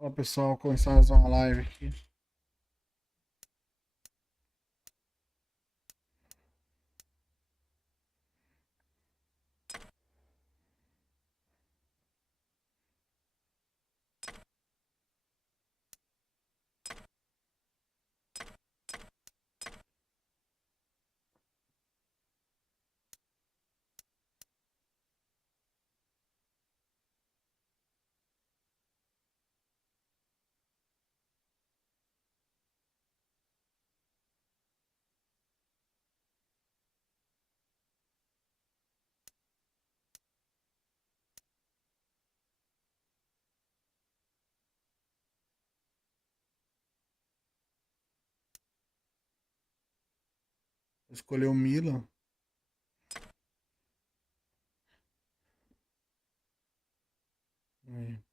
Ó, pessoal, começar mais uma live aqui. Escolher o Milan. Aí.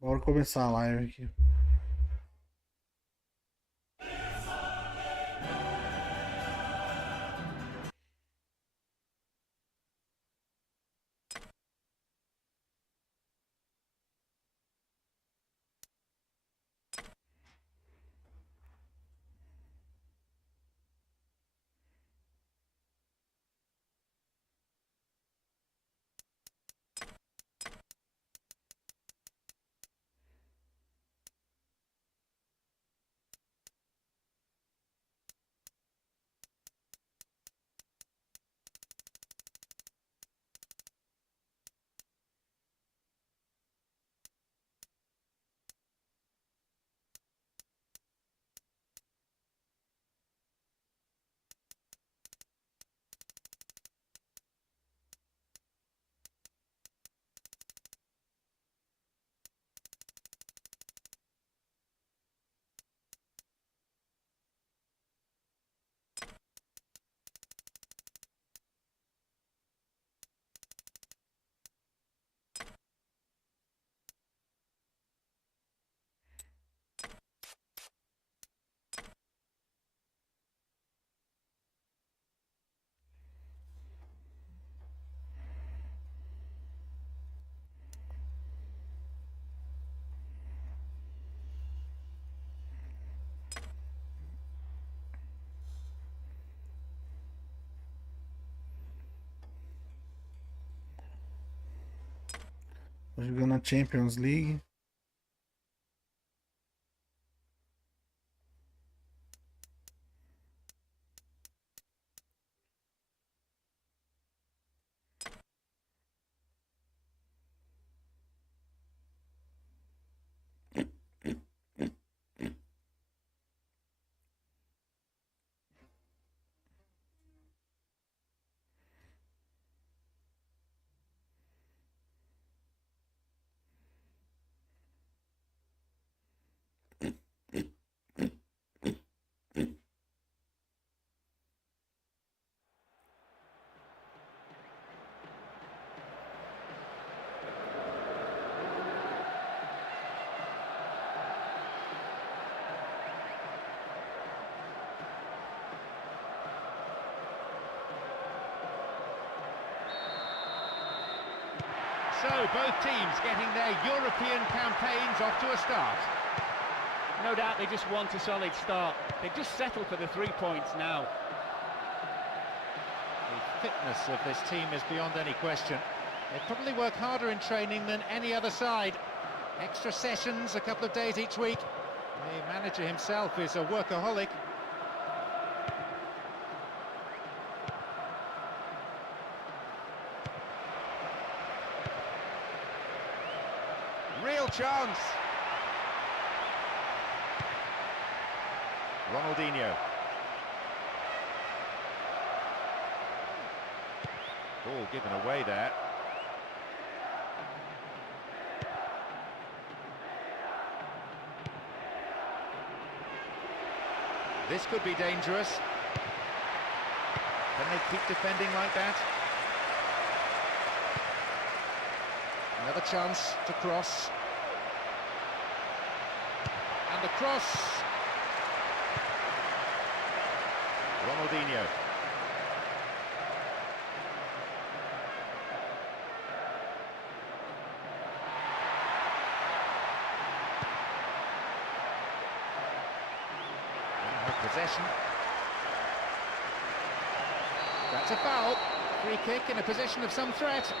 Bora começar a live aqui. Tô jogando a Champions League. So, both teams getting their European campaigns off to a start. No doubt they just want a solid start. They've just settled for the 3 points now. The fitness of this team is beyond any question. They probably work harder in training than any other side. Extra sessions, a couple of days each week. The manager himself is a workaholic. Real chance. Ronaldinho. Ball given away there. This could be dangerous. Can they keep defending like that? Another chance to cross. And the cross. Ronaldinho. Possession. That's a foul. Free kick in a position of some threat.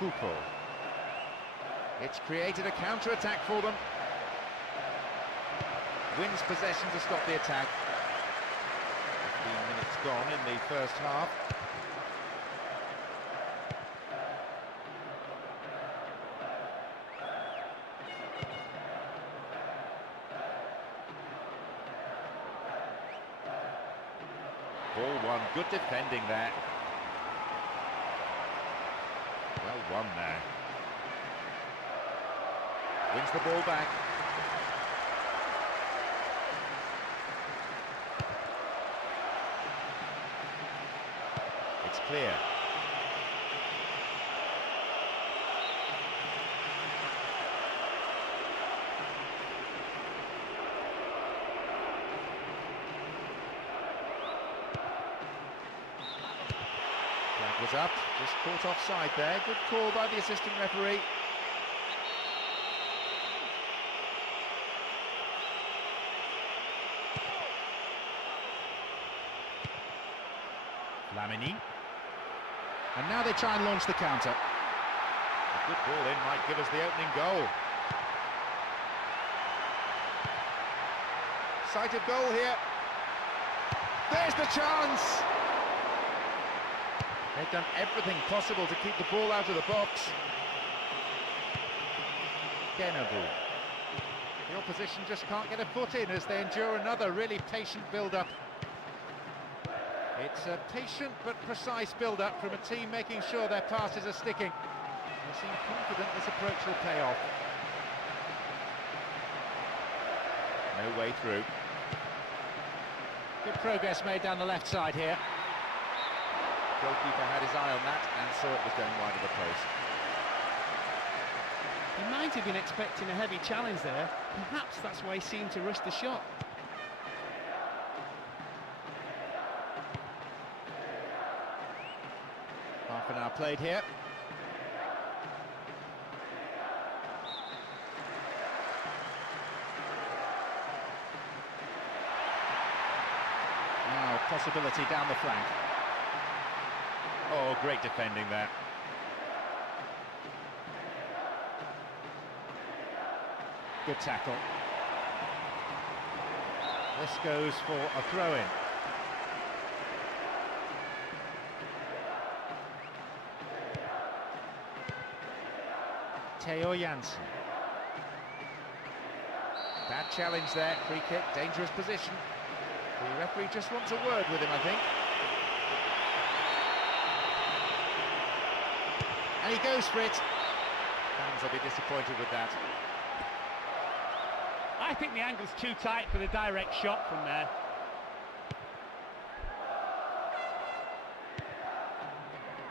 Kupo. It's created a counter-attack for them. Wins possession to stop the attack. 15 minutes gone in the first half. Ball won, good defending there. Well won there. Wins the ball back. It's clear. Was up, just caught offside there. Good call by the assistant referee. Lamini. And now they try and launch the counter. A good ball in might give us the opening goal. Sighted goal here. There's the chance! They've done everything possible to keep the ball out of the box. Genabu. The opposition just can't get a foot in as they endure another really patient build-up. It's a patient but precise build-up from a team making sure their passes are sticking. They seem confident this approach will pay off. No way through. Good progress made down the left side here. Goalkeeper had his eye on that and saw it was going wide of the post. He might have been expecting a heavy challenge there. Perhaps that's why he seemed to rush the shot. Half an hour played here. Now possibility down the flank. Oh, great defending there. Good tackle. This goes for a throw-in. Theo Janssen. Bad challenge there, free kick, dangerous position. The referee just wants a word with him, I think. And he goes for it. Fans will be disappointed with that. I think the angle's too tight for the direct shot from there.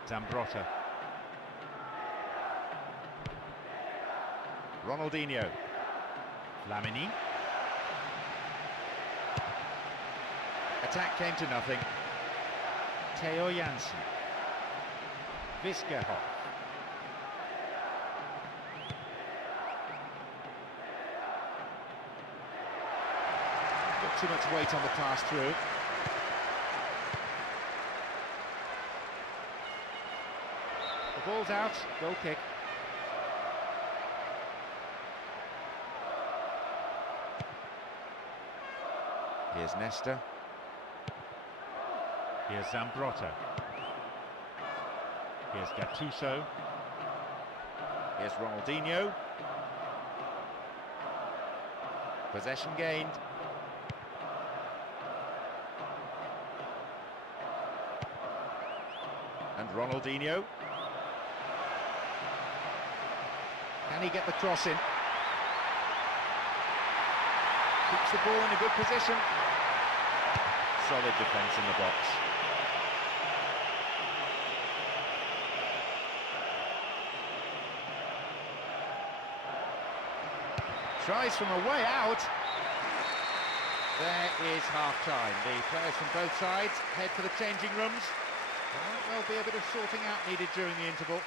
Zambrotta. Ronaldinho. Lamini. Attack came to nothing. Theo Janssen. Viscahoff. Got too much weight on the pass through. The ball's out, goal kick. Here's Nesta. Here's Zambrotta. Here's Gattuso. Here's Ronaldinho. Possession gained. And Ronaldinho. Can he get the cross in? Keeps the ball in a good position. Solid defence in the box. Tries from a way out. There is half-time. The players from both sides head for the changing rooms. There might well be a bit of sorting out needed during the interval.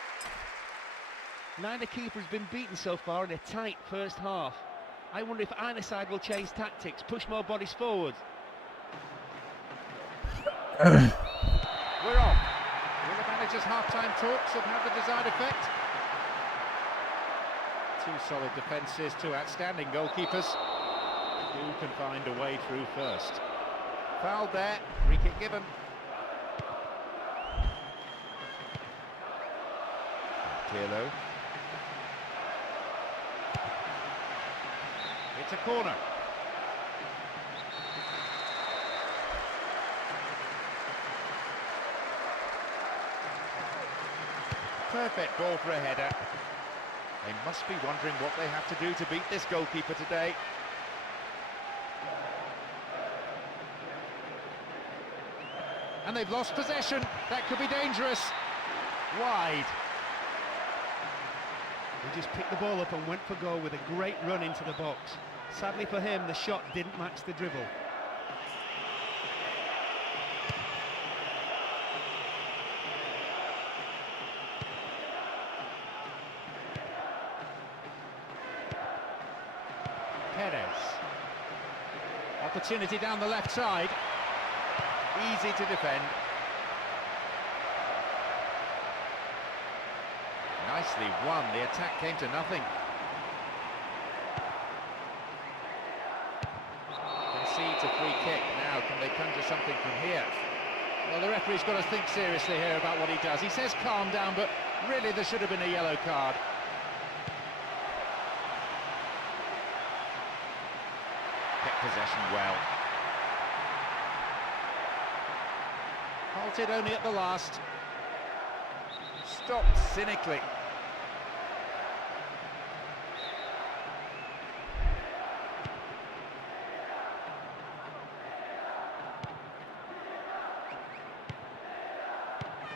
Neither keeper has been beaten so far in a tight first half. I wonder if either side will change tactics, push more bodies forward. We're off. Will the manager's half-time talks have had the desired effect? Two solid defences, two outstanding goalkeepers. Who can find a way through first? Fouled there, free kick given. Pirlo. It's a corner. Perfect ball for a header. They must be wondering what they have to do to beat this goalkeeper today. And they've lost possession. That could be dangerous. Wide. He just picked the ball up and went for goal with a great run into the box. Sadly for him, the shot didn't match the dribble. Perez. Opportunity down the left side. Easy to defend. Nicely won. The attack came to nothing. Concedes a free kick. Now, can they conjure something from here? Well, the referee's got to think seriously here about what he does. He says calm down, but really there should have been a yellow card. Kept possession well. Halted only at the last. Stopped cynically.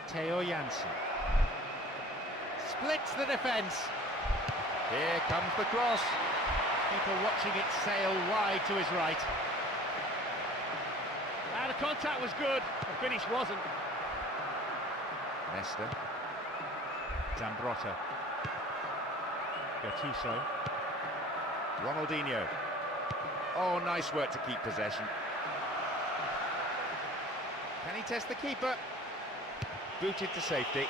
Theo Janssen. Splits the defence. Here comes the cross. People watching it sail wide to his right. The contact was good, the finish wasn't. Nesta. Zambrotta. Gattuso. Ronaldinho. Oh, nice work to keep possession. Can he test the keeper? Booted to safety.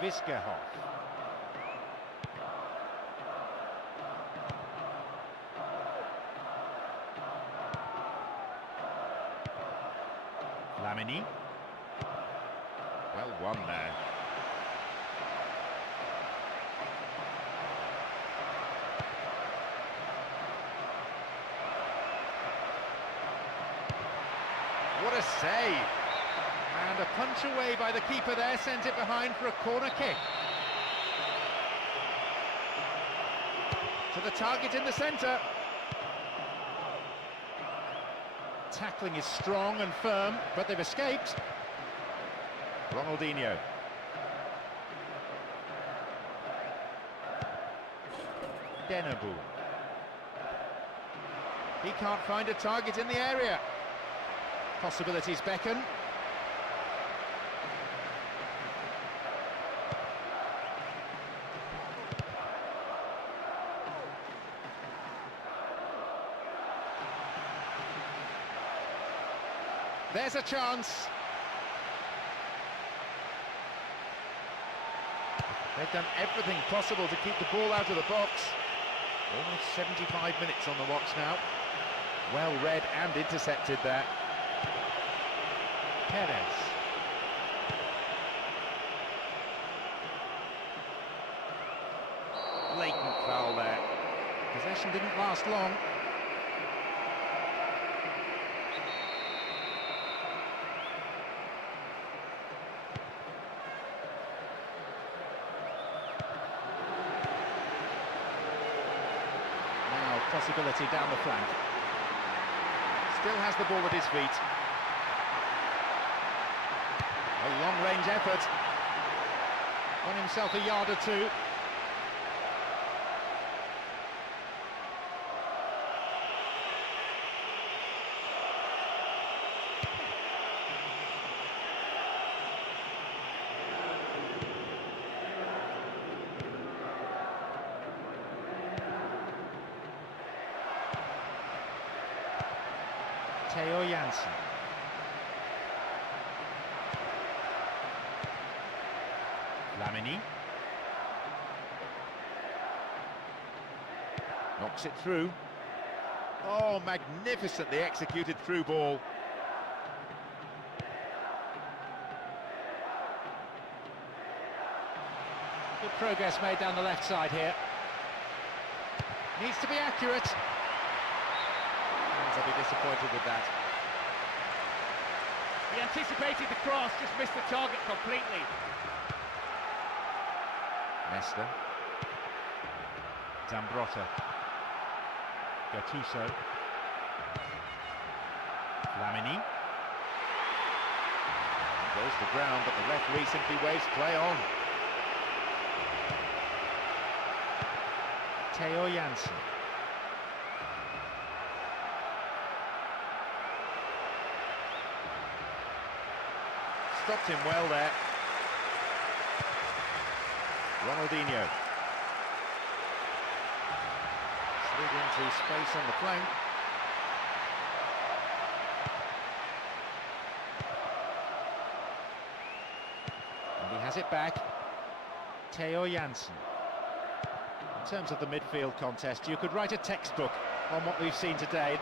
Viscahoff. Lamini. Well won there. What a save! And a punch away by the keeper there sent it behind for a corner kick. To the target in the centre. Tackling is strong and firm, but they've escaped. Ronaldinho. Denabu. He can't find a target in the area. Possibilities beckon. There's a chance. They've done everything possible to keep the ball out of the box. Almost 75 minutes on the watch now. Well read and intercepted there. Perez. Blatant foul there. Possession didn't last long. Possibility down the flank. Still has the ball at his feet. A long-range effort. Won himself a yard or two. Theo Jansen. Lamini. Knocks it through. Oh, magnificently executed through ball. Good progress made down the left side here. Needs to be accurate. I'll be disappointed with that. He anticipated the cross, just missed the target completely. Nesta. Zambrotta. Gattuso. Lamini. Goes to ground, but the referee simply waves play on. Theo Jansen. Stopped him well there. Ronaldinho. Slid into space on the flank. And he has it back. Theo Jansen. In terms of the midfield contest, you could write a textbook on what we've seen today.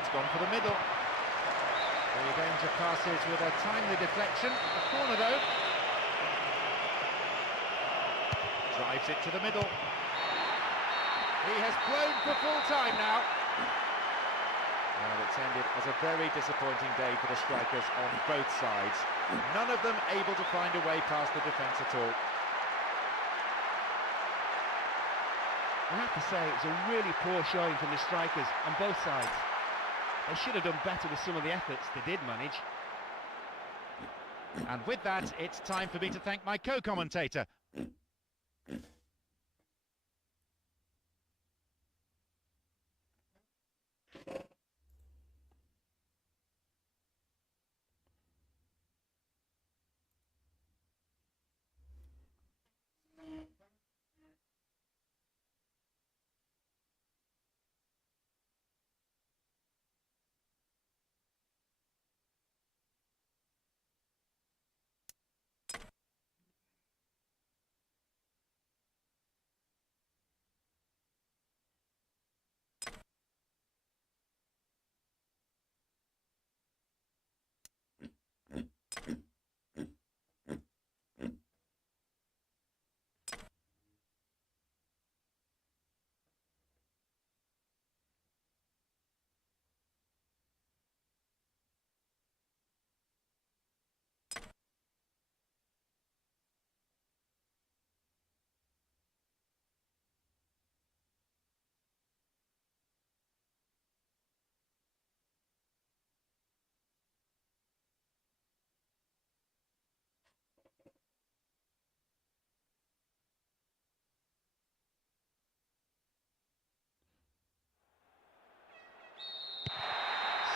It's gone for the middle. The danger passes with a timely deflection. A corner though. Drives it to the middle. He has blown for full time now. Well, it's ended as a very disappointing day for the strikers on both sides. None of them able to find a way past the defence at all. I have to say, it was a really poor showing from the strikers on both sides. They should have done better with some of the efforts they did manage. And with that, it's time for me to thank my co-commentator.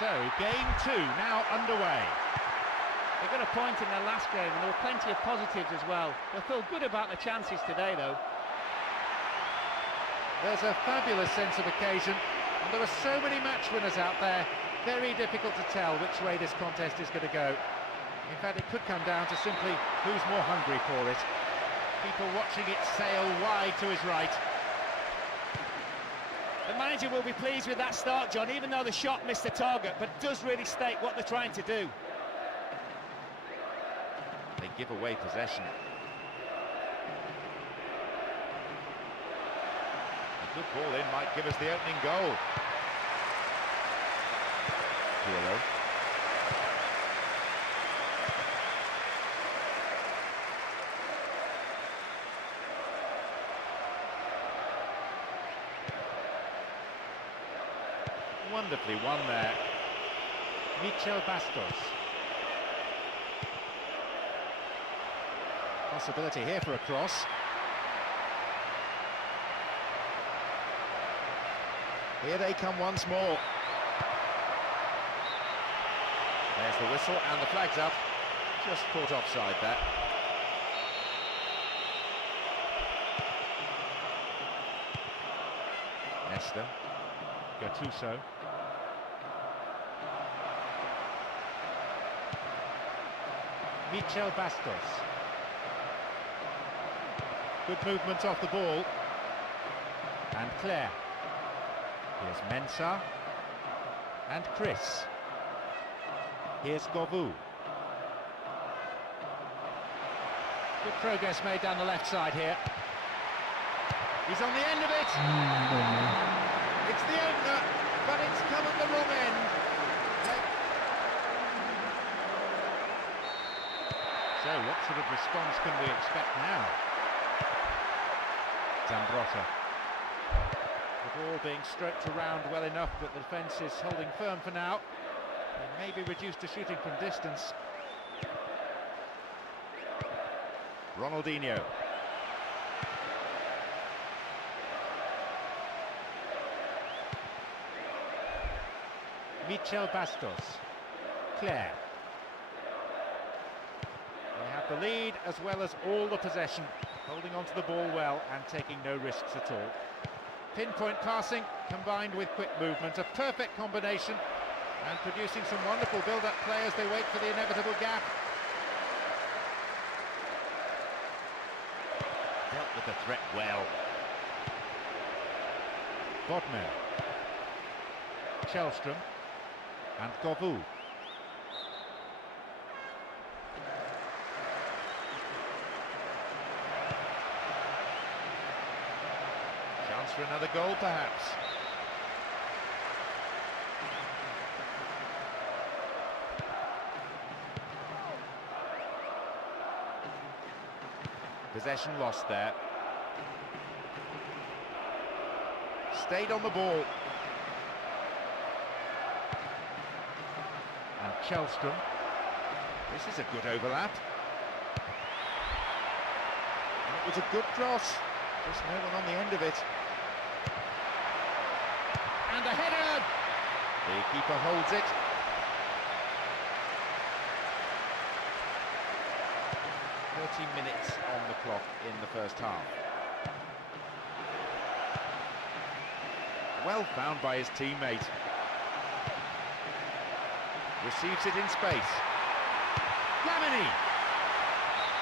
So, game two now underway. They got a point in their last game and there were plenty of positives as well. They feel good about the chances today though. There's a fabulous sense of occasion, and there are so many match winners out there. Very difficult to tell which way this contest is going to go. In fact, it could come down to simply who's more hungry for it. People watching it sail wide to his right. The manager will be pleased with that start, John, even though the shot missed the target, but does really state what they're trying to do. They give away possession. A good ball in might give us the opening goal. Pirlo. Wonderfully won there. Michel Bastos. Possibility here for a cross. Here they come once more. There's the whistle and the flag's up. Just caught offside there. Nesta. Gattuso. Michel Bastos. Good movement off the ball. And Claire. Here's Mensah. And Chris. Here's Govou. Good progress made down the left side here. He's on the end of it. It's the opener, but it's come at the wrong end. So what sort of response can we expect now? Zambrotta. The ball being stroked around well enough, but the defence is holding firm for now. They may be reduced to shooting from distance. Ronaldinho. Michel Bastos. Claire. They have the lead as well as all the possession, holding onto the ball well and taking no risks at all. Pinpoint passing combined with quick movement, a perfect combination, and producing some wonderful build-up play as they wait for the inevitable gap. Dealt with the threat well. Bodmer. Källström. And Govou. Chance for another goal, perhaps. Possession lost there. Stayed on the ball. And Källström. This is a good overlap. And it was a good cross. Just no one on the end of it. And a header! The keeper holds it. Minutes on the clock in the first half. Well found by his teammate. Receives it in space. Flamini!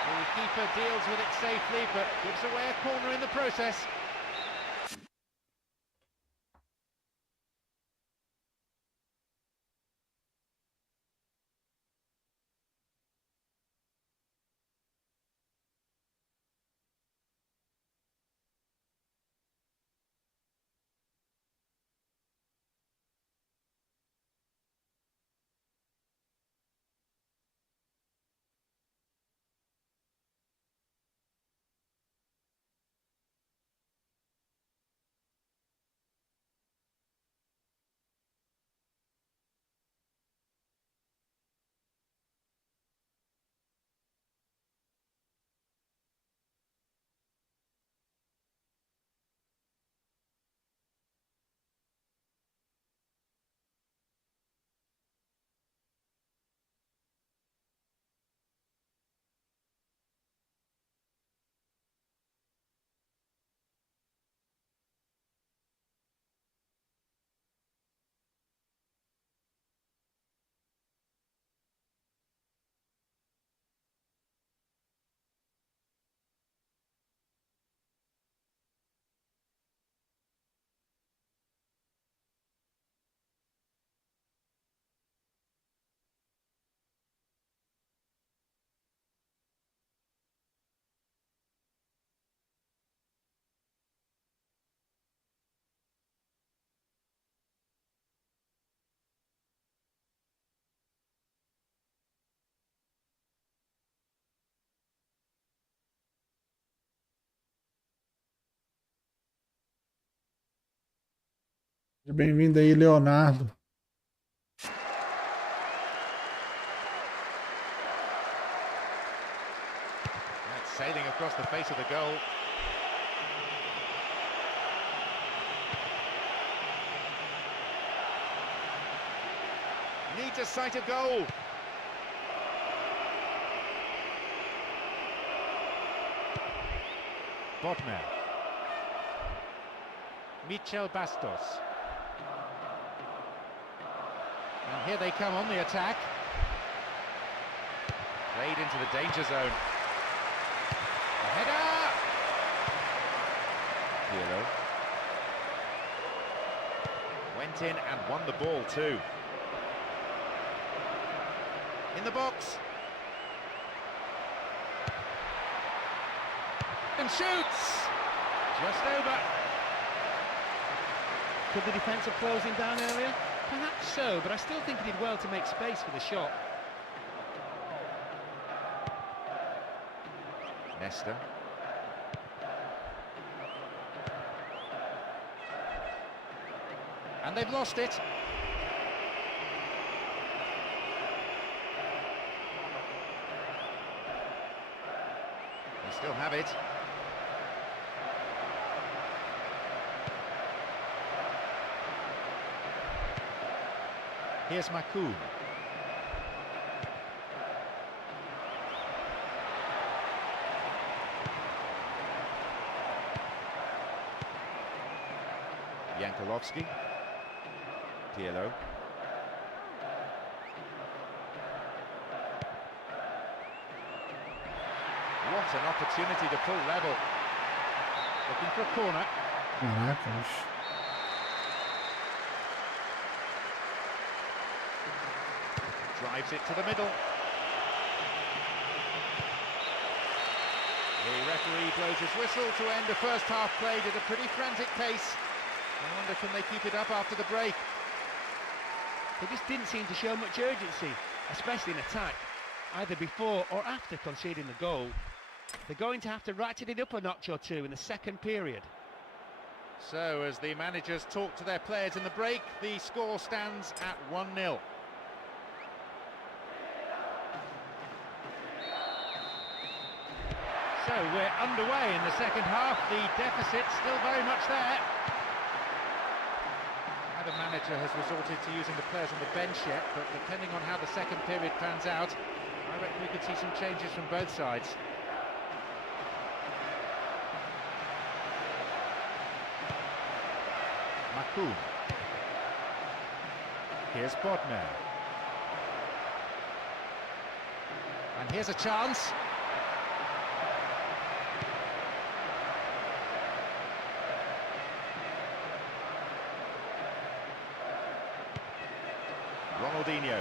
The keeper deals with it safely, but gives away a corner in the process. Seja bem-vindo aí, Leonardo. That's sailing across the face of the goal. Needs a sight of goal. Bodmer. Michel Bastos. And here they come on the attack. Played into the danger zone. A header! Pirlo. Went in and won the ball too. In the box. And shoots! Just over. Could the defence have closed him down earlier? Perhaps so, but I still think he did well to make space for the shot. Nesta. And they've lost it. They still have it. Here's Makoum. Yankolovsky. Pirlo. What an opportunity to pull level. Looking for a corner. Caraca, bicho. Drives it to the middle. The referee blows his whistle to end the first half played at a pretty frantic pace. I wonder, can they keep it up after the break? They just didn't seem to show much urgency, especially in attack, either before or after conceding the goal. They're going to have to ratchet it up a notch or two in the second period. So, as the managers talk to their players in the break, the score stands at 1-0. So we're underway in the second half, the deficit still very much there. Neither manager has resorted to using the players on the bench yet, but depending on how the second period pans out, I reckon we could see some changes from both sides. Makoum. Here's Bodmer. And here's a chance. Ronaldinho.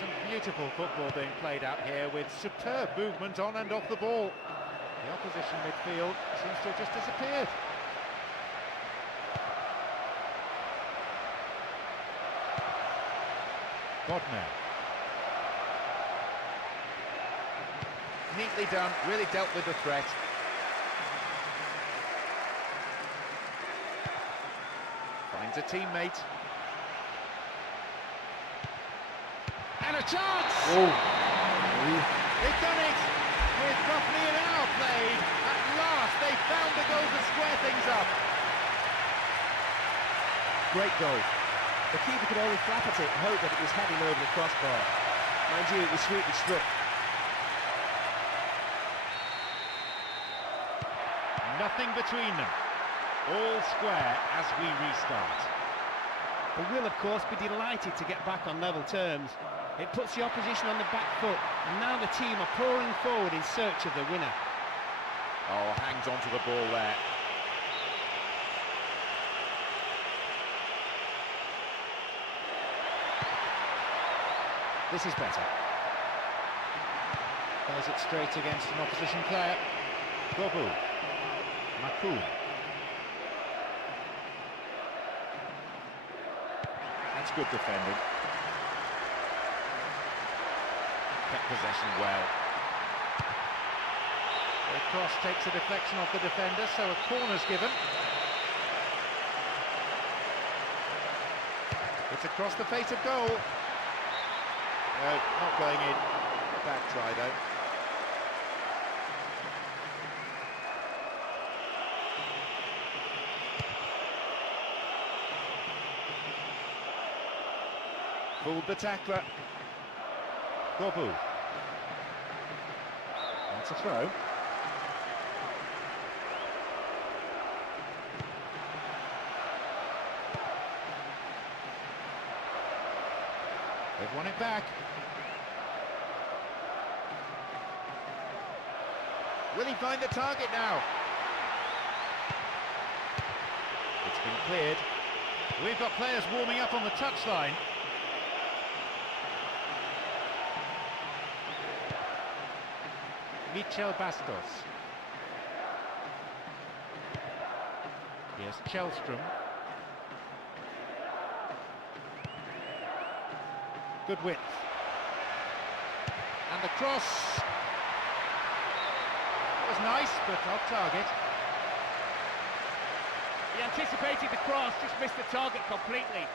Some beautiful football being played out here with superb movement on and off the ball. The opposition midfield seems to have just disappeared. Bodmer. Neatly done, really dealt with the threat. Finds a teammate. And a chance! Oh. They've done it! With roughly an hour played, at last they found the goal to square things up. Great goal. The keeper could only flap at it and hope that it was heading over the crossbar. Mind you, it was sweetly struck. Nothing between them. All square as we restart. They will, of course, be delighted to get back on level terms. It puts the opposition on the back foot, and now the team are pouring forward in search of the winner. Oh, hangs on to the ball there. This is better. Does it straight against an opposition player. Gobu. Makoum. That's good defending. Kept possession well. They cross takes a deflection off the defender, so a corner's given. It's across the face of goal. No, not going in. Bad try though. Fooled the tackler. Gobu. That's a throw. They've won it back. Will he find the target now? It's been cleared. We've got players warming up on the touchline. Michel Bastos. Here's Chelstrom. Good width. And the cross. That was nice, but off target. He anticipated the cross, just missed the target completely.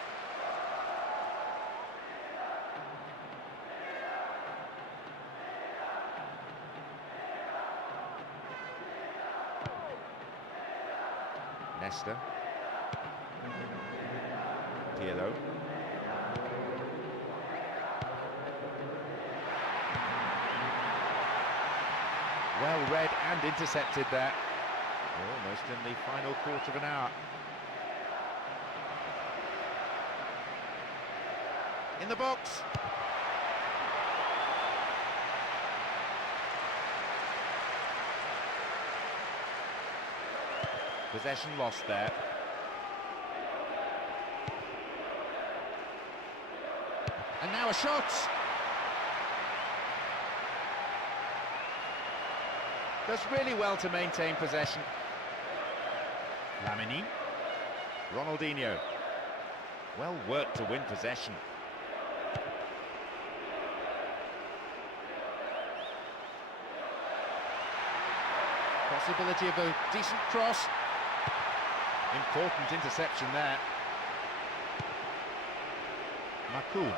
Nesta. Pirlo. Well read and intercepted there. Almost in the final quarter of an hour. In the box. Possession lost there. And now a shot. Does really well to maintain possession. Lamini. Ronaldinho. Well worked to win possession. Possibility of a decent cross. Important interception there. Marcaram.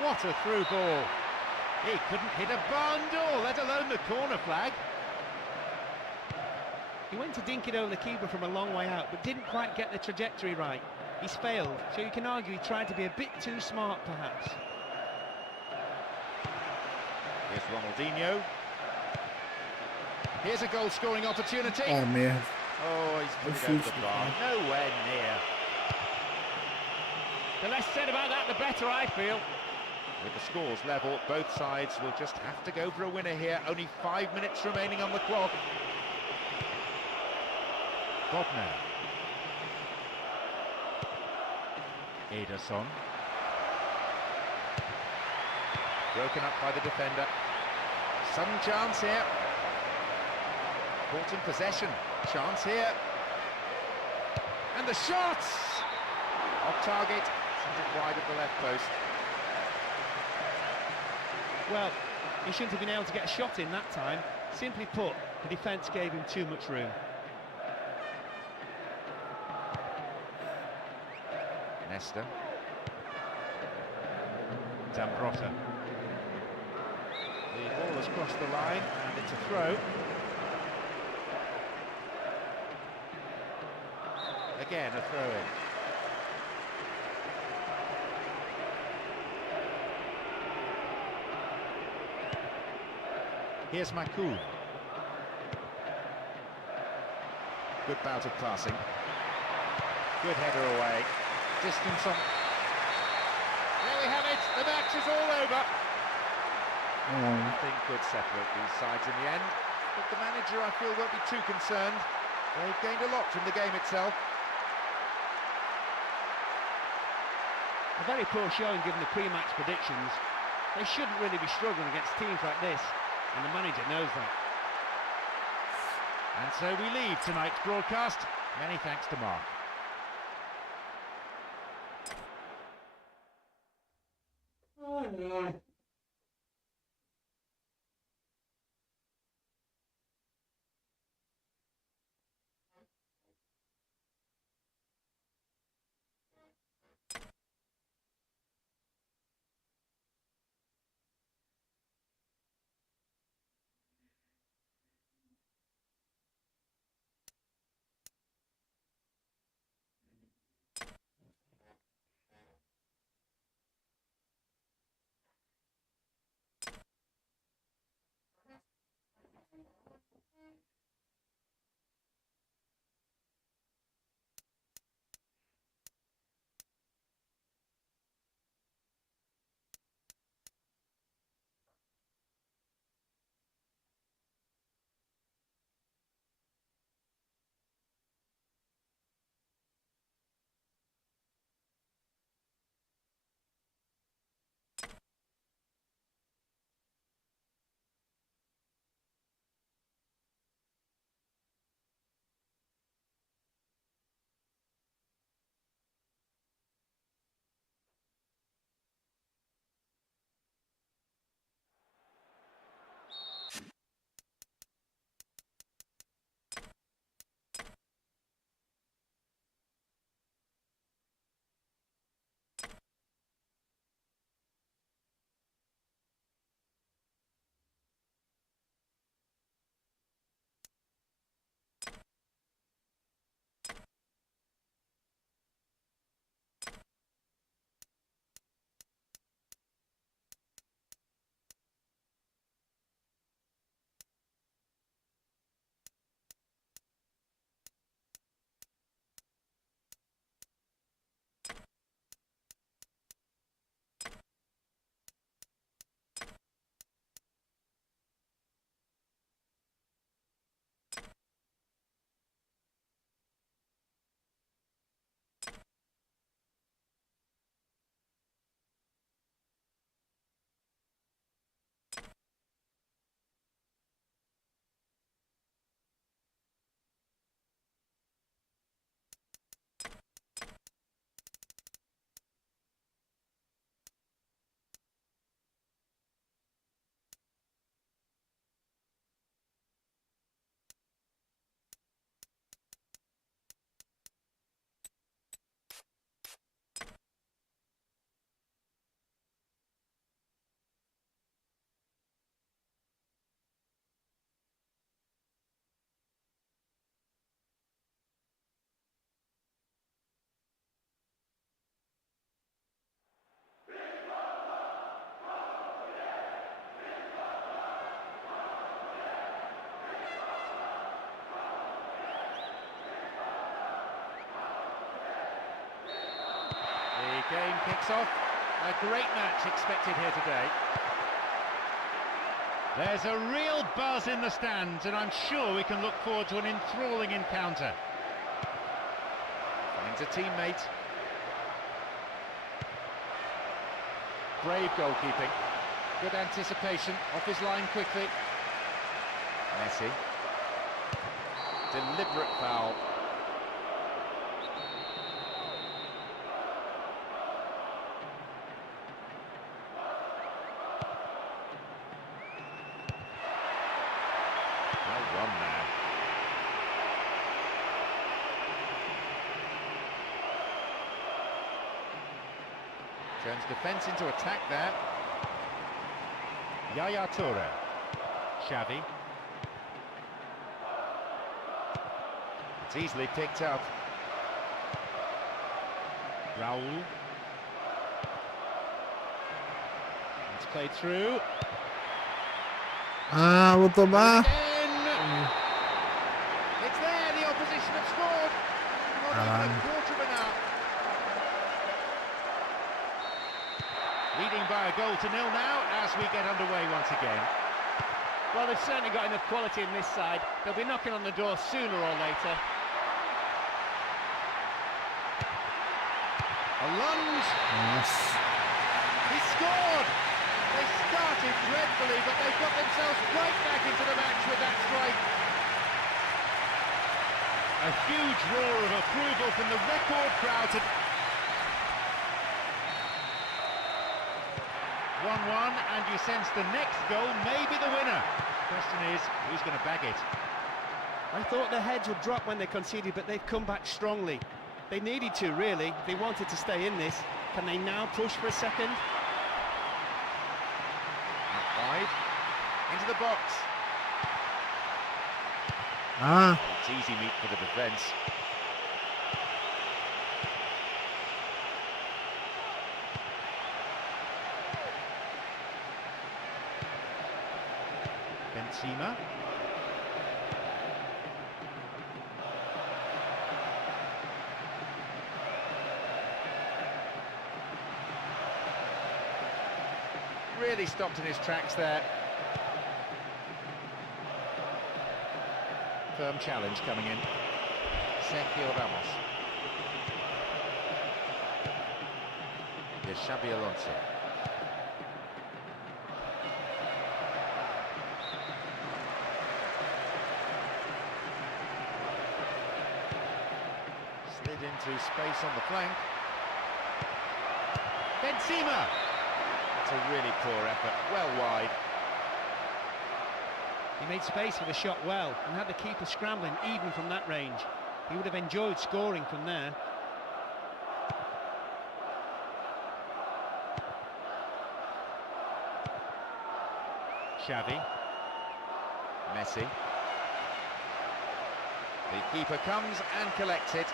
What a through ball. He couldn't hit a barn door, let alone the corner flag. He went to dink it over the keeper from a long way out, but didn't quite get the trajectory right. He's failed, so you can argue he tried to be a bit too smart, perhaps. Here's Ronaldinho. Here's a goal-scoring opportunity. Oh, man. Oh, he's put it over the bar. Nowhere near. The less said about that, the better, I feel. With the scores level, both sides will just have to go for a winner here. Only 5 minutes remaining on the clock. Bodner. Ederson. Broken up by the defender. Sudden chance here. Caught in possession. Chance here. And the shot! Off target. Sent it wide of the left post. Well, he shouldn't have been able to get a shot in that time. Simply put, the defence gave him too much room. Nesta. Zambrotta. The ball has crossed the line and it's a throw. Again, a throw-in. Here's Marcaram. Good bout of passing. Good header away. Distance on. There we have it. The match is all over. Nothing could separate these sides in the end. But the manager, I feel, won't be too concerned. They've gained a lot from the game itself. A very poor showing given the pre-match predictions. They shouldn't really be struggling against teams like this, and the manager knows that. And so we leave tonight's broadcast. Many thanks to Mark. Game kicks off. A great match expected here today. There's a real buzz in the stands, and I'm sure we can look forward to an enthralling encounter. Finds a teammate. Brave goalkeeping. Good anticipation. Off his line quickly. Messi. Deliberate foul. Turns defence into attack there. Yaya Toure. Xavi. It's easily picked up. Raul. It's played through. Ah, vou tomar. It's there, the opposition have scored. Not even a quarter of an hour. Leading by a goal to nil now as we get underway once again. Well, they've certainly got enough quality in this side. They'll be knocking on the door sooner or later. A lunge. Yes. He scored. They started dreadfully, but they got themselves right back into the match with that strike. A huge roar of approval from the record crowd. 1-1, and you sense the next goal may be the winner. The question is, who's going to bag it? I thought their heads would drop when they conceded, but they've come back strongly. They needed to, really, if they wanted to stay in this. Can they now push for a second? Out wide, into the box. It's easy meat for the defence. Benzema. Really stopped in his tracks there. Firm challenge coming in. Sergio Ramos. Here's Xabi Alonso. Slid into space on the flank. Benzema! It's a really poor effort, well wide. He made space for the shot well and had the keeper scrambling even from that range. He would have enjoyed scoring from there. Xavi. Messi. The keeper comes and collects it.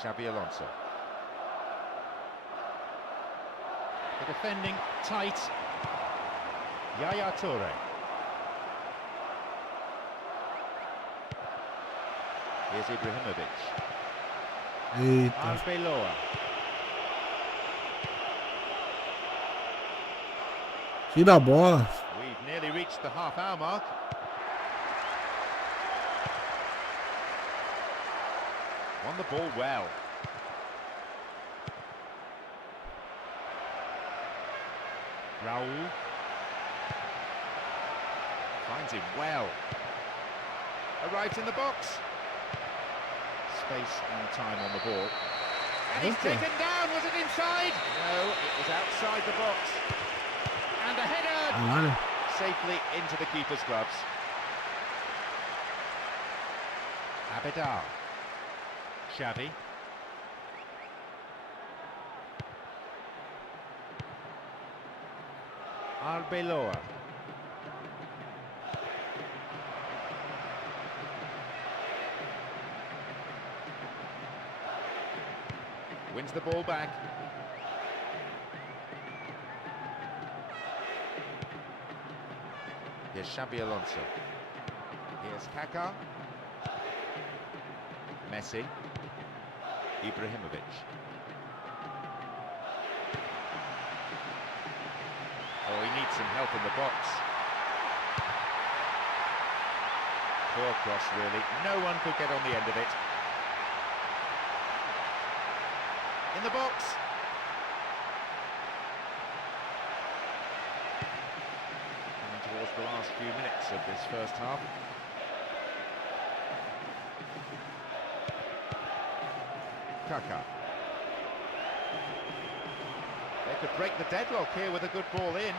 Xabi Alonso. The defending tight. Yaya Toure. Here's Ibrahimovic. Eita. Arbeloa. Tira a bola. We've nearly reached the half-hour mark. Won the ball well. Raul. Finds him well. Arrives in the box. Space and time on the ball. And he's Okay. taken down. Was it inside? No, it was outside the box. And a header Caralho. safely into the keeper's gloves. Abidal. Xavi. Arbeloa. Wins the ball back. Here's Xabi Alonso. Here's Kaká. Messi. Ibrahimovic. Oh, he needs some help in the box. Poor cross, really. No one could get on the end of it. In the box. Coming towards the last few minutes of this first half. Kaká. They could break the deadlock here with a good ball in.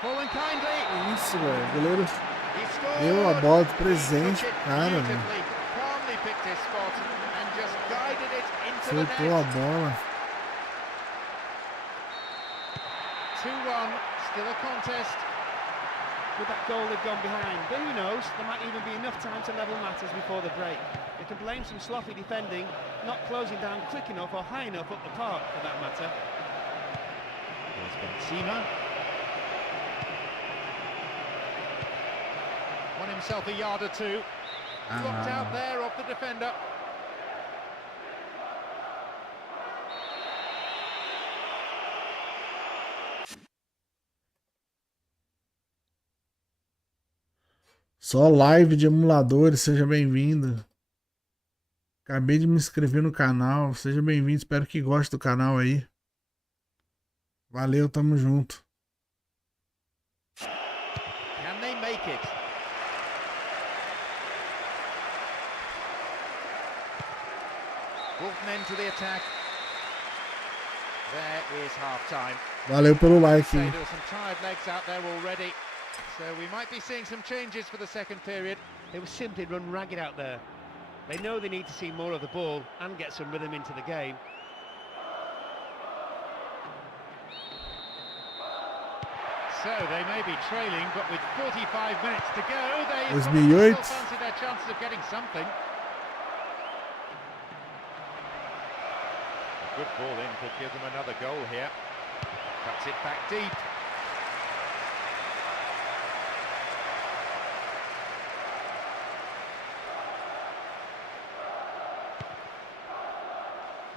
Fallen kindly. Isso, velho. O goleiro He scored. deu a bola de presente Took it pro cara, velho. beautifully, calmly picked his spot and just guided it into the Soltou a net. bola. 2-1, still a contest. With that goal they've gone behind, but who knows, there might even be enough time to level matters before the break. They can blame some sloppy defending, not closing down quick enough or high enough up the park, for that matter. Here's Benzema. Won himself a yard or two. Blocked out there off the defender. Só live de emuladores, seja bem-vindo. Acabei de me inscrever no canal, seja bem-vindo, espero que goste do canal aí. Valeu, tamo junto. Can they make it? Brought an end to the attack. There is half time. Valeu pelo like, Say hein? there are some tired legs out there already. So we might be seeing some changes for the second period. They were simply run ragged out there. They know they need to see more of the ball and get some rhythm into the game. So they may be trailing, but with 45 minutes to go, they 2008. probably still fancy their chances of getting something. A good ball in could give them another goal here. Cuts it back deep.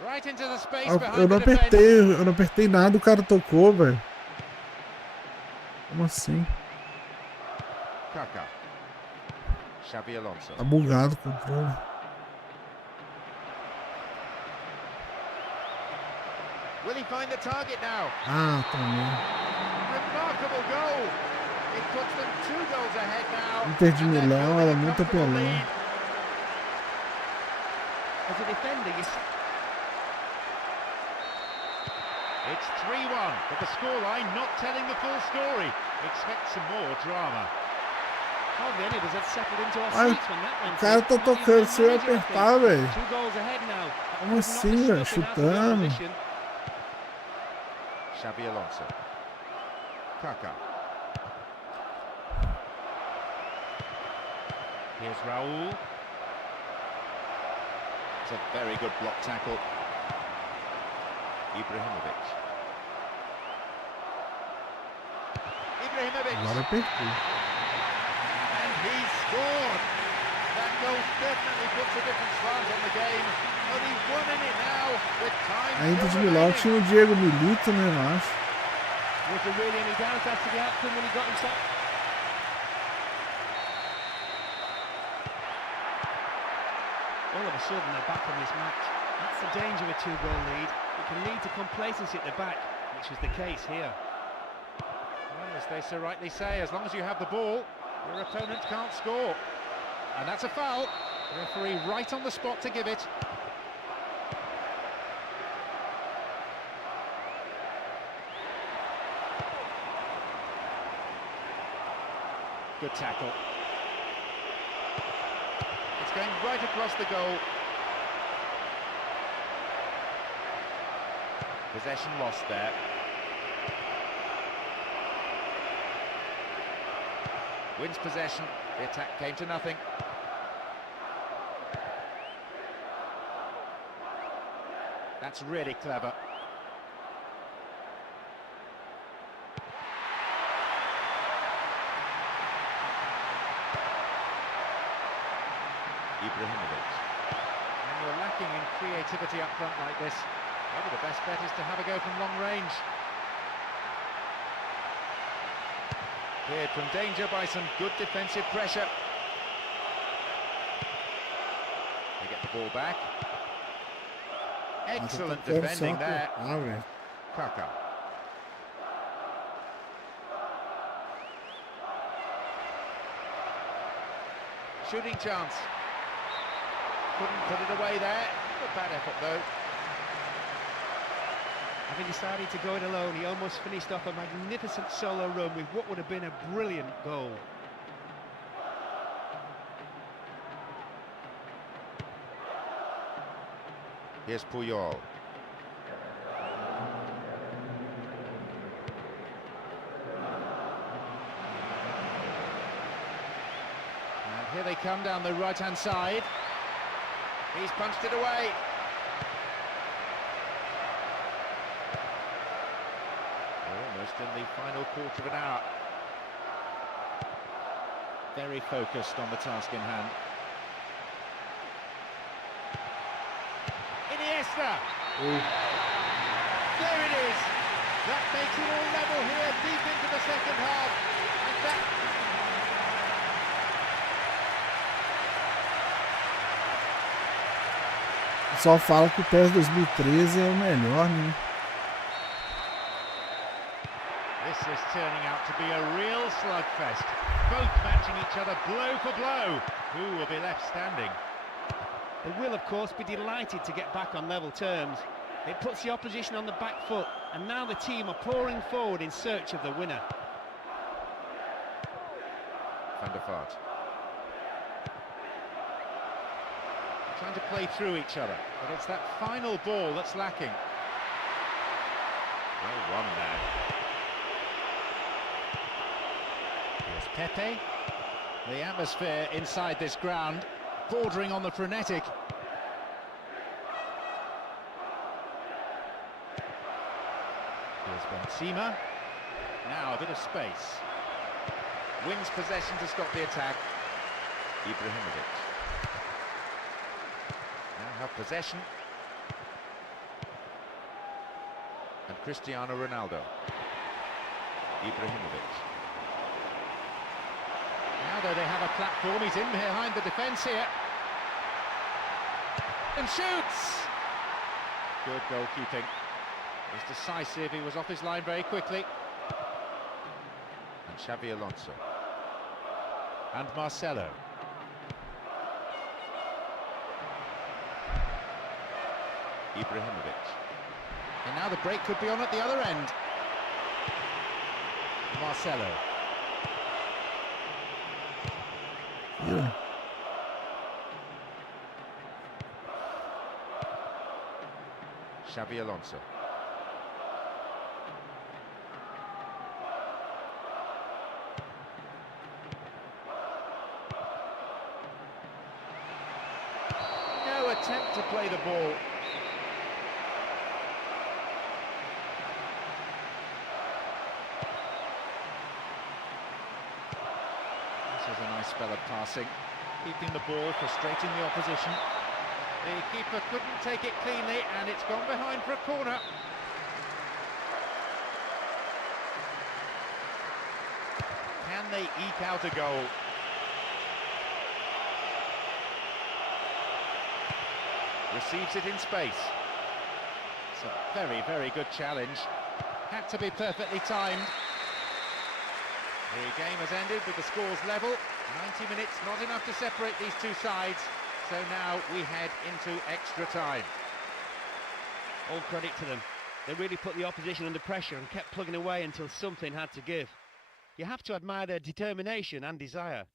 Right into the space behind the defense. Eu não apertei nada, o cara tocou, velho. Como assim? Kaka. Xabi Alonso. Tá bugado o controle. Will he find the target now? Ah, também. Remarkable goal. It puts them 2 goals ahead now. Inter de Milão era muito apelão. As a defender, It's 3-1, but the scoreline not telling the full story. Expect some more drama. hardly any of us had settled into our Ai, seats when that went o cara tá in. tocando sem eu apertar, velho. 2 goals ahead now. Como assim, velho? Chutando. Xabi Alonso. Kaka. Here's Raul. It's a very good block tackle. Ibrahimovic. Agora apertei. And he scored. That goal definitely puts a different slant on the game. Only 1 in it now with time. A Inter de Milão tinha o Diego Milito, né, eu acho. Was there really any doubt as to the outcome when he got himself? All of a sudden they're back in this match. That's the danger of a 2-goal lead. It can lead to complacency at the back, which was the case here. Well, as they so rightly say, as long as you have the ball, your opponent can't score. And that's a foul. The referee right on the spot to give it. Good tackle. It's going right across the goal. Possession lost there. Wins possession. The attack came to nothing. That's really clever. Ibrahimovic. And you're lacking in creativity up front like this. Maybe the best bet is to have a go from long range. Cleared from danger by some good defensive pressure. They get the ball back. Excellent defending there. Kaka. Shooting chance. Couldn't put it away there. A bad effort though. Having decided to go it alone, he almost finished off a magnificent solo run with what would have been a brilliant goal. Here's Puyol. And here they come down the right-hand side. He's punched it away. Almost in the final quarter of an hour. Very focused on the task in hand. Iniesta! There it is! That makes it all level here, deep into the second half. And that... O pessoal fala que o PES 2013 é o melhor, né? This is turning out to be a real slugfest. Both matching each other blow for blow. Who will be left standing? They will, of course, be delighted to get back on level terms. It puts the opposition on the back foot, and now the team are pouring forward in search of the winner. Van der Vaart. Trying to play through each other, but it's that final ball that's lacking. Well won there. Here's Pepe. The atmosphere inside this ground, bordering on the frenetic. Here's Benzema. Now a bit of space. Wins possession to stop the attack. Ibrahimovic. Now have possession. And Cristiano Ronaldo. Ibrahimovic. Now though they have a platform, he's in behind the defence here. And shoots! Good goalkeeping. He's decisive, he was off his line very quickly. And Xabi Alonso. And Marcelo. Ibrahimovic. And now the break could be on at the other end. Marcelo. Yeah. Xabi Alonso. No attempt to play the ball. This is a nice spell of passing, keeping the ball, frustrating the opposition. The keeper couldn't take it cleanly, and it's gone behind for a corner. Can they eke out a goal? Receives it in space. It's a very, very good challenge. Had to be perfectly timed. The game has ended with the scores level. 90 minutes, not enough to separate these two sides. So now we head into extra time. All credit to them. They really put the opposition under pressure and kept plugging away until something had to give. You have to admire their determination and desire.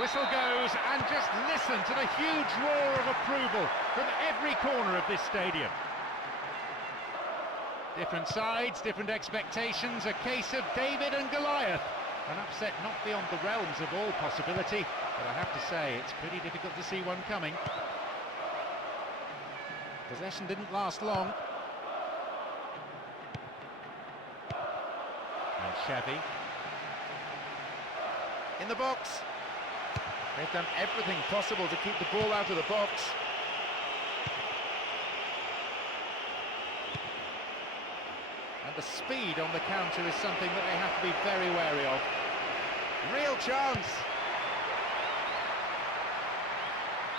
The whistle goes, and just listen to the huge roar of approval from every corner of this stadium. Different sides, different expectations, a case of David and Goliath. An upset not beyond the realms of all possibility, but I have to say it's pretty difficult to see one coming. Possession didn't last long. And Xavi in the box. They've done everything possible to keep the ball out of the box. And the speed on the counter is something that they have to be very wary of. Real chance.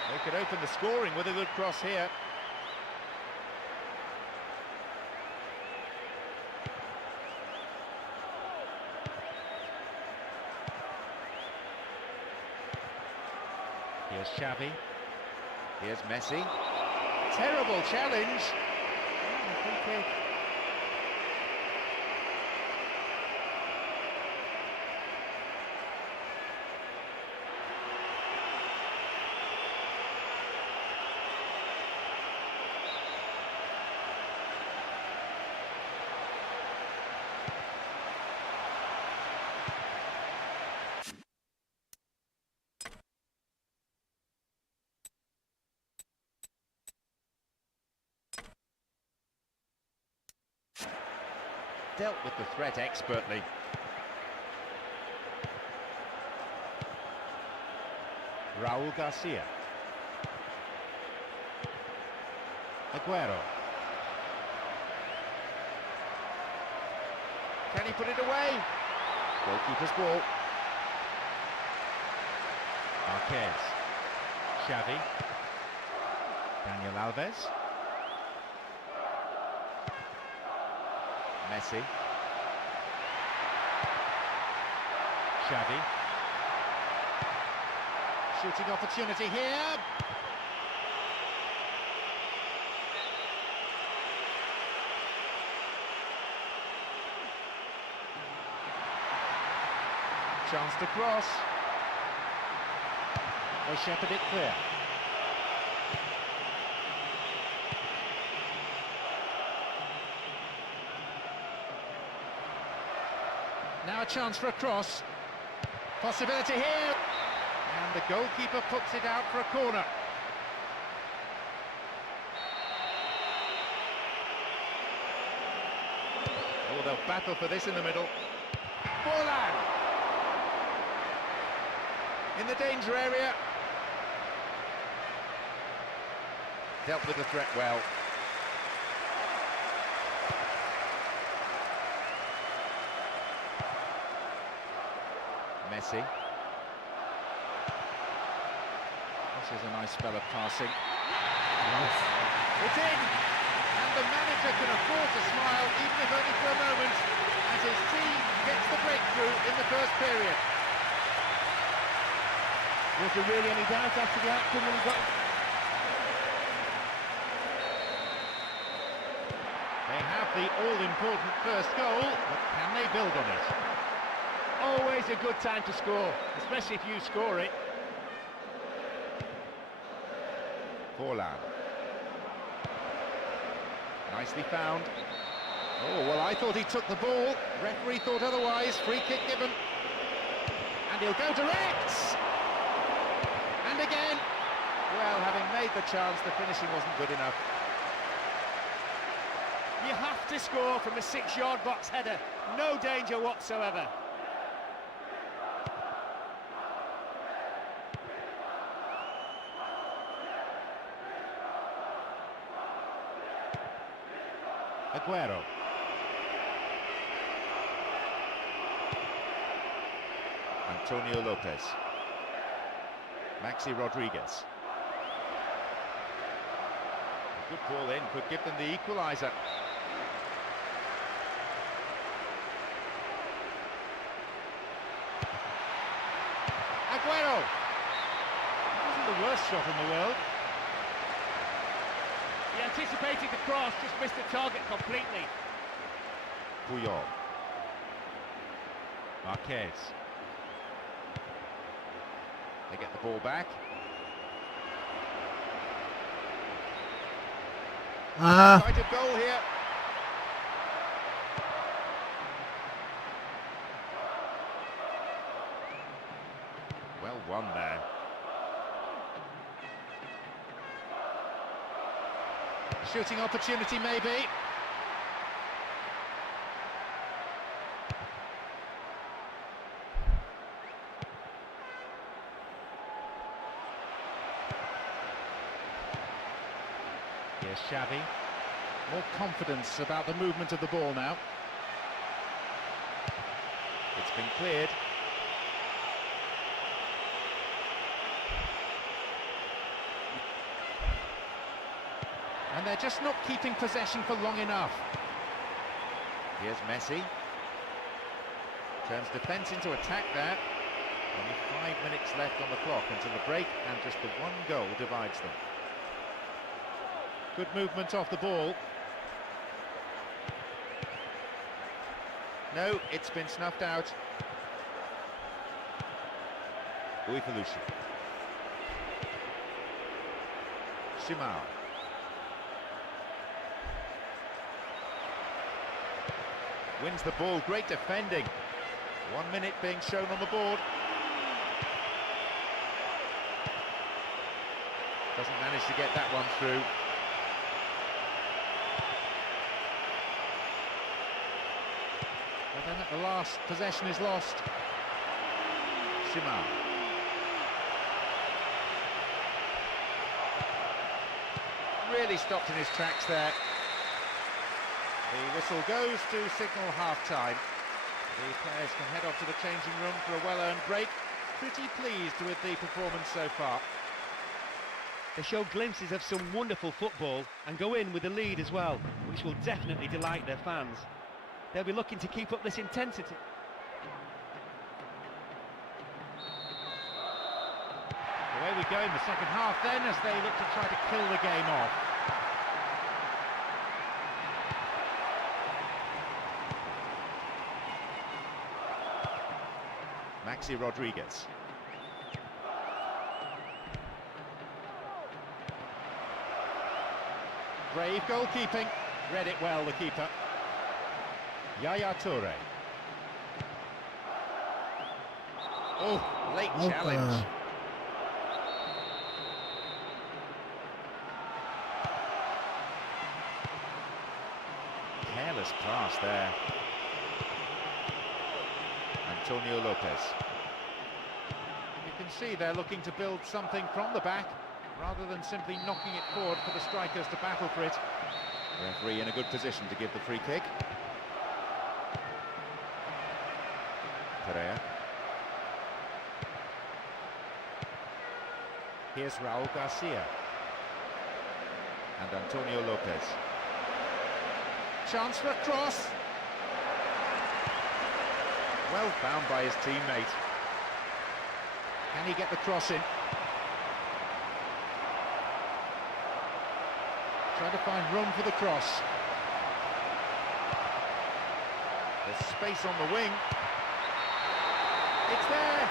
They could open the scoring with a good cross here. Here's Xavi. Here's Messi. Terrible challenge. Free kick. Dealt with the threat expertly. Raúl Garcia. Aguero. Can he put it away? Goalkeeper's ball. Marquez. Xavi. Daniel Alves. Messi. Xavi. Shooting opportunity here. Chance to cross. They shepherd it clear. Now a chance for a cross. Possibility here. And the goalkeeper puts it out for a corner. Oh, they'll battle for this in the middle. Forlan. In the danger area. Dealt with the threat well. Messi. This is a nice spell of passing. It's in! And the manager can afford to smile, even if only for a moment, as his team gets the breakthrough in the first period. Was there really any doubt after the outcome when he got... They have the all-important first goal, but can they build on it? Always a good time to score, especially if you score it. Forlan. Nicely found. Oh, well, I thought he took the ball. Referee thought otherwise. Free kick given. And he'll go direct! And again. Well, having made the chance, the finishing wasn't good enough. You have to score from a 6-yard box header. No danger whatsoever. Aguero. Antonio Lopez. Maxi Rodriguez. A good ball in, could give them the equaliser. Aguero! That wasn't the worst shot in the world. He anticipated the cross, just missed the target completely. Puyol. Marquez. They get the ball back. Ah, Sight of goal here. Well won there. Shooting opportunity maybe. Here's Xavi. More confidence about the movement of the ball now. It's been cleared. And they're just not keeping possession for long enough. Here's Messi. Turns defence into attack there. Only 5 minutes left on the clock until the break, and just the one goal divides them. Good movement off the ball. No, it's been snuffed out. Uifalushi. Simao. Wins the ball, great defending. 1 minute being shown on the board. Doesn't manage to get that one through. And then at the last, possession is lost. Simao. Really stopped in his tracks there. The whistle goes to signal half-time. The players can head off to the changing room for a well-earned break. Pretty pleased with the performance so far. They show glimpses of some wonderful football and go in with a lead as well, which will definitely delight their fans. They'll be looking to keep up this intensity. Away we go in the second half then, as they look to try to kill the game off. Maxi Rodriguez. Brave goalkeeping. Read it well, the keeper. Yaya Toure. Oh, late challenge. Careless pass there. Antonio Lopez. You can see they're looking to build something from the back rather than simply knocking it forward for the strikers to battle for it. Referee in a good position to give the free kick. Pereira. Here's Raul Garcia. And Antonio Lopez. Chance for a cross. Well found by his teammate. Can he get the cross in? Trying to find room for the cross. There's space on the wing. It's there!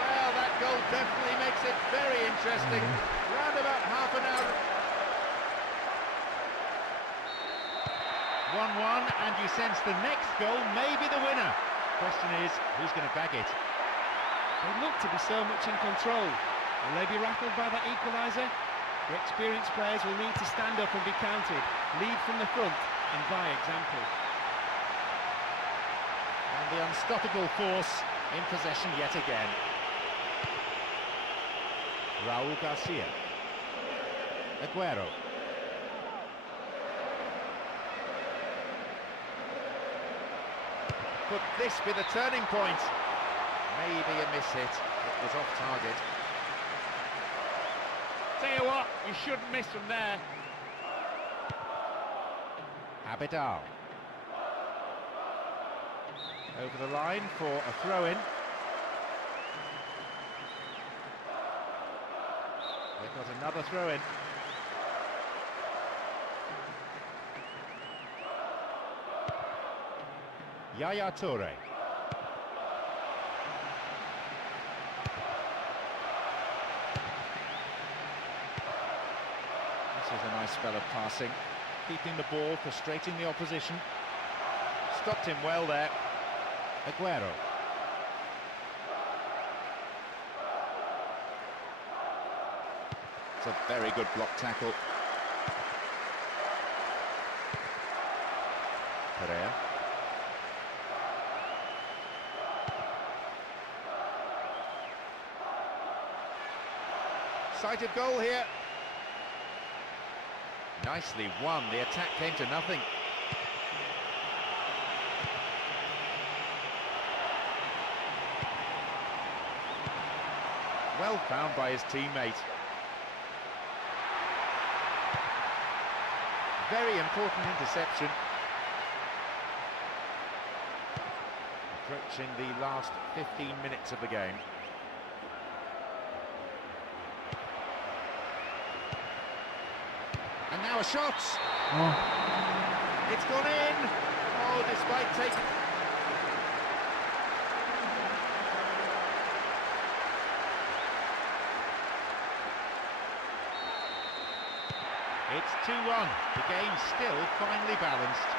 Well, that goal definitely makes it very interesting. Round about half an hour. 1-1, and you sense the next goal may be the winner. Question is, who's going to bag it? They look to be so much in control. Will they be rattled by that equaliser? The experienced players will need to stand up and be counted, lead from the front and by example. And the unstoppable force in possession yet again. Raul Garcia. Aguero. Could this be the turning point? Maybe a miss hit. It was off target. Tell you what, you shouldn't miss from there. Abidal. Over the line for a throw-in. They've got another throw-in. Yaya Toure. Nice spell of passing, keeping the ball, frustrating the opposition. Stopped him well there. Aguero. It's a very good block tackle. Pereira. Sighted goal here. Nicely won. The attack came to nothing. Well found by his teammate. Very important interception. Approaching the last 15 minutes of the game. And now a shot. Ó, It's gone in. Oh, despite taking... It's 2-1. The game's still finely balanced.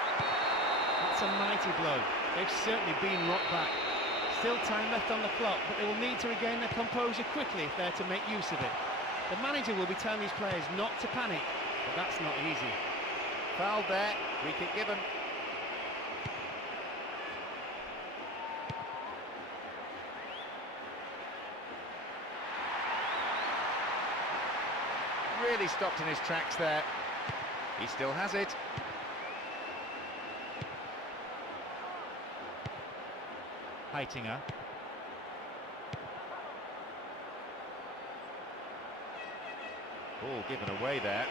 That's a mighty blow. They've certainly been rocked back. Still time left on the clock, but they will need to regain their composure quickly if they're to make use of it. The manager will be telling his players not to panic, but that's not easy. Fouled there. Free kick given. Really stopped in his tracks there. He still has it. Heitinger. Ball given away there.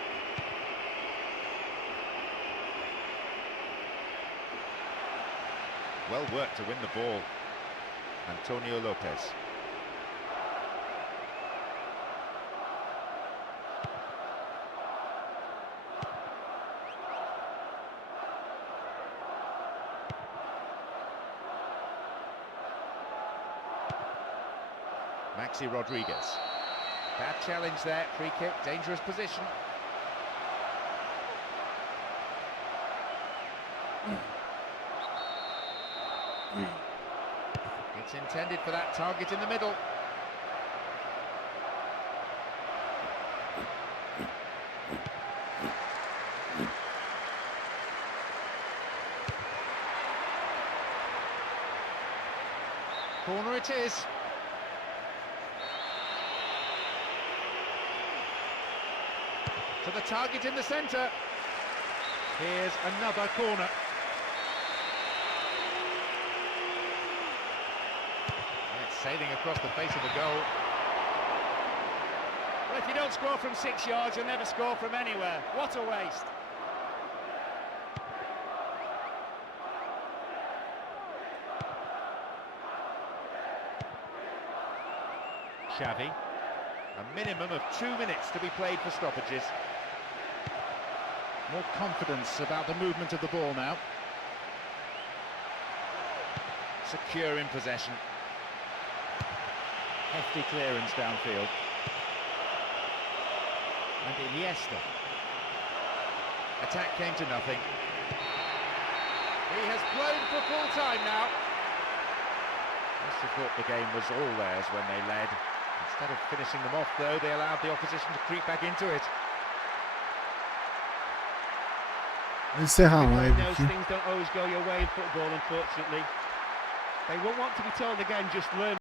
Well worked to win the ball. Antonio Lopez. Maxi Rodriguez. Bad challenge there, free kick, dangerous position. It's intended for that target in the middle. Corner it is. To the target in the centre. Here's another corner. And it's sailing across the face of the goal. Well, if you don't score from 6 yards, you'll never score from anywhere. What a waste. Xavi. A minimum of 2 minutes to be played for stoppages. More confidence about the movement of the ball now. Secure in possession. Hefty clearance downfield. And Iniesta. Attack came to nothing. He has blown for full time now. Must have thought the game was all theirs when they led. Instead of finishing them off, though, they allowed the opposition to creep back into it. vou encerrar a Everybody live knows aqui. things don't always go your way in football, unfortunately. They won't want to be told again, just learn.